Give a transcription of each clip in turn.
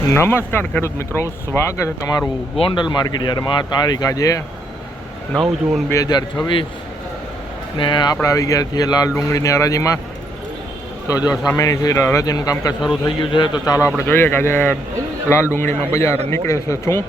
નમસ્કાર ખેડૂત મિત્રો, સ્વાગત છે તમારું ગોંડલ માર્કેટ યાર્ડમાં. તારીખ આજે 9 જૂન 2026 ને આપણે આવી ગયા છીએ લાલ ડુંગળીની હરાજીમાં. તો જો સામેની સાઈડ હરાજીનું કામકાજ શરૂ થઈ ગયું છે. તો ચાલો આપણે જોઈએ કે આજે લાલ ડુંગળીમાં બજાર નીકળે છે શું.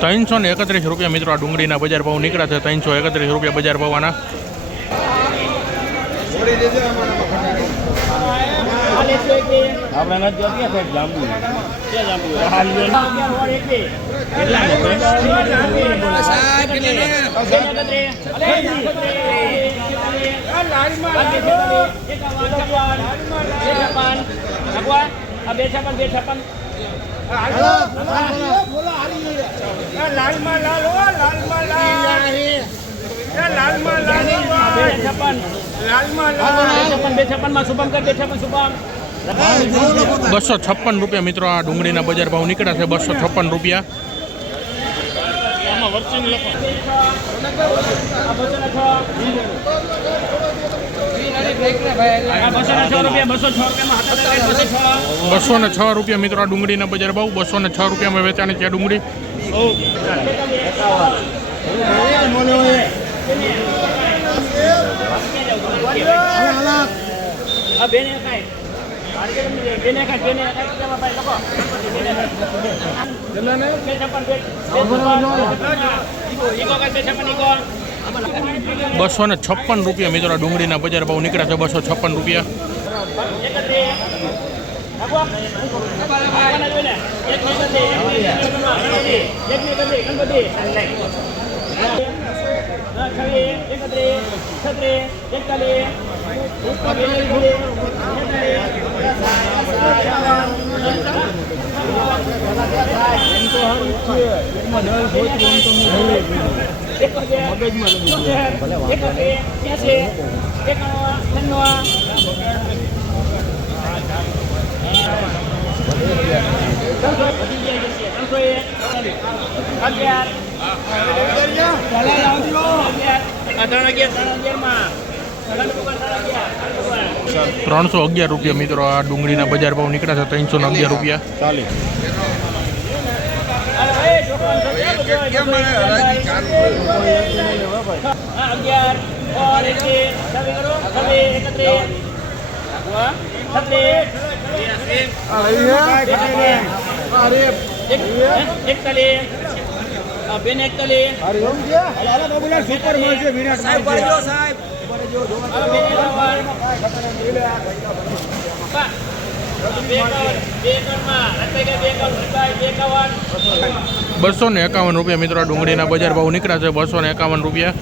₹331 મિત્રો આ ડુંગળીના બજાર ભાવ નીકળ્યા છે. ₹331 બજાર ભાવવાના. ₹256 મિત્રો આ ડુંગળીના બજાર ભાવ નીકળ્યા છે. ₹256. ₹206 મિત્રો આ ડુંગળીના બજાર ભાવ. ₹206 વેચાણી છે ડુંગળી. ₹256 મિત્રો આ ડુંગળીના બજાર ભાવ નીકળ્યા છે. ₹256. ₹311 મિત્રો આ ડુંગળીના બજાર ભાવ નીકળ્યા છે. ₹311. ₹251 મિત્રો આ ડુંગળીના બજાર ભાવ નીકળ્યા છે. ₹251.